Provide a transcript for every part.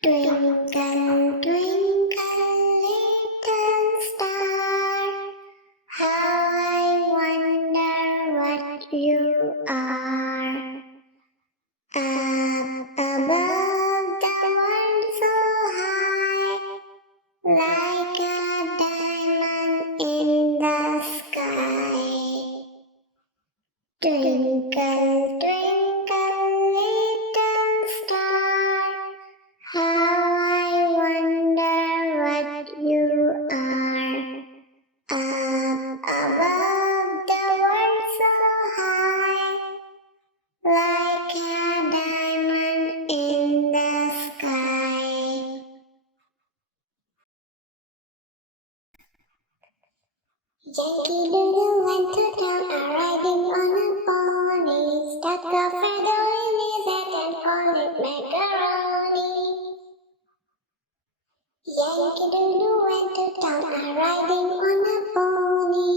Twinkle, twinkle, little star, how I wonder what you are. Up above the world so high, like a diamond in the sky. Twinkle, twinkle, little star, how I wonder what you are. Up above the world so high, like a diamond in the sky. Yankee Doodle went to town, riding on a pony, stuck a feather in his hat and called it macaroni. Yankee Doodle went to town, riding on a pony,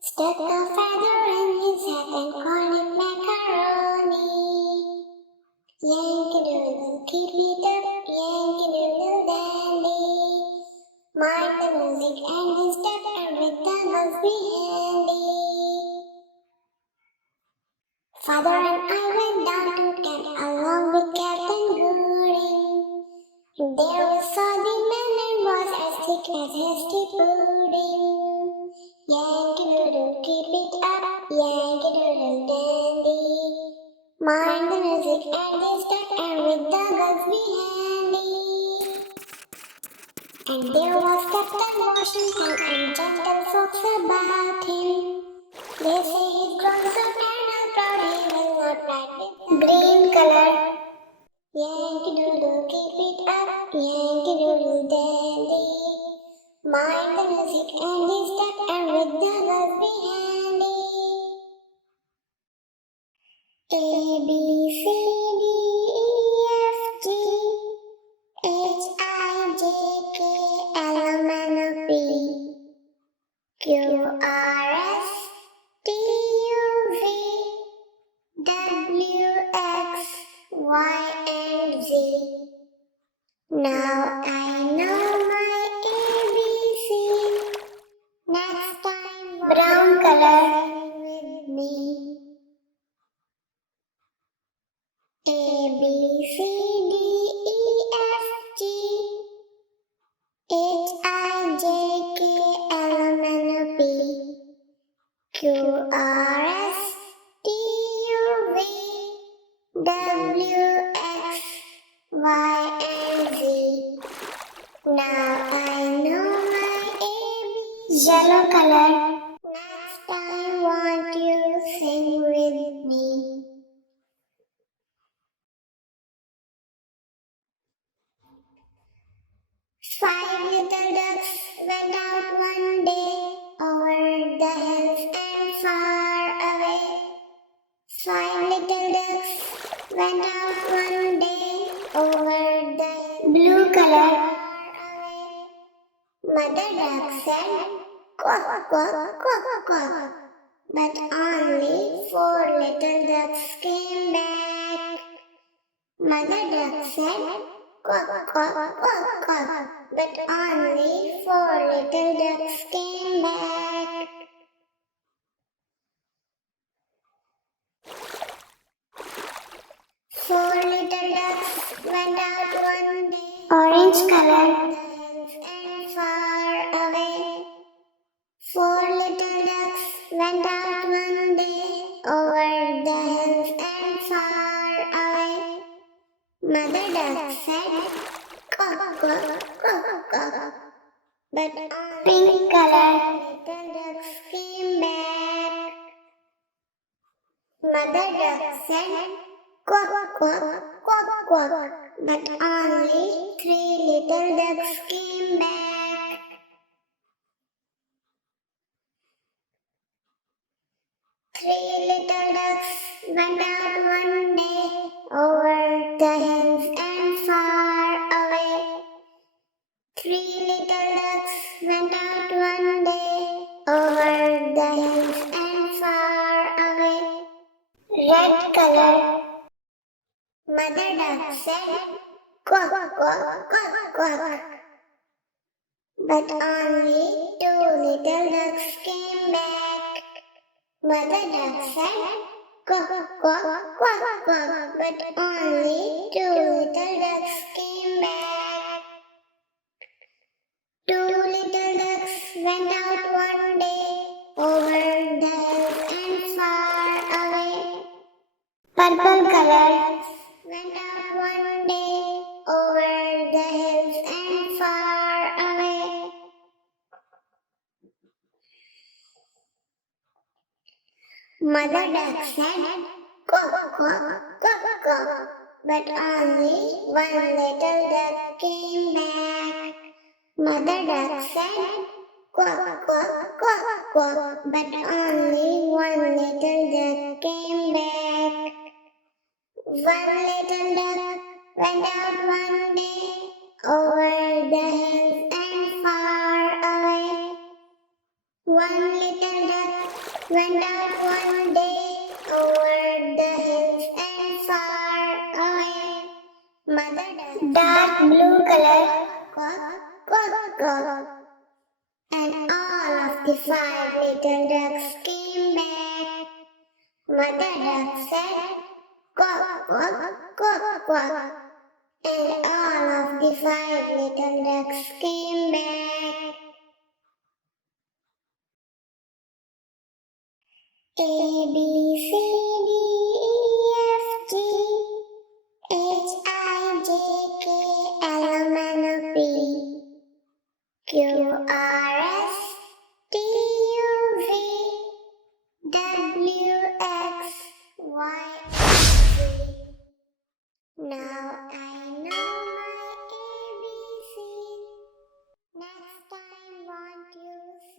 stuck a feather in his hat and called it macaroni. Yankee Doodle, keep it up, Yankee Doodle dandy. Mind the music and the step, and with the must be handy. Father and I went down to camp along with Captain Gooding. There we saw the man and was as thick as hasty pudding. Yankee Doodle, keep it up, Yankee Doodle dandy. Mind the music and the step, and with the guns be handy. And there was Captain Washington and gentle folks about him. They say he's grown so eternal proud he will not ride with the green color. Yankee Doodle, keep it up, Yankee Doodle dandy. Mind the music and the step, and with the girls be handy. A, B, C, D, E, F, G, H, I, J, K, L, M, N, O, P, Q, R, S, T, U, V, W, X, Y, and Z. Now I know my ABC. Next time, brown color with me. A, B, C, D, E, F, G, H, I, J, K, L, M, N, O, P, Q, R, S, T, U, V, W, X, Y, and Z. Now I know my ABC. Yellow color. Next time, won't you sing with me? Five little ducks went out one day over the hills and far away. Five little ducks went out one day over the blue color. Mother duck said, quack, quack, quack, quack. But only four little ducks came back. Mother duck said, quack, quack, quack, quack. But only four little ducks came back. Four little ducks went out one day, orange color, and far away. Four little ducks went out one day over the hills and far away. Mother duck said, quack, quack, quack, quack. But on pink color, little ducks came back. Mother duck said, quack, quack, quack, quack. But only three little ducks came back. Three little ducks went out one day over the hills and far away. Three little ducks went out one day over the hills and far away. Red color. Mother duck said, quack, quack, quack, quack. But only two little ducks came back. Mother duck said, quack, quack, quack, quack. But only two little ducks came back. Two little ducks went out one day over the hills and far away. Purple colors went out one day over the hills and far away. Mother duck said, quack, quack, quack, quack. But only one little duck came back. Mother duck said, quack, quack, quack, quack. But only one little duck came back. One little duck went out one day over the hills and far away. One little duck went out one day over the hills and far away. Mother duck, dark blue color, quack, quack, quack. And all of the five little ducks came back. Mother duck said, quack, quack, quack, quack. And all of the five little ducks came back. A, B, C, D, E, F, G, H, I, J, K, L, M, N, O, P, Q, R,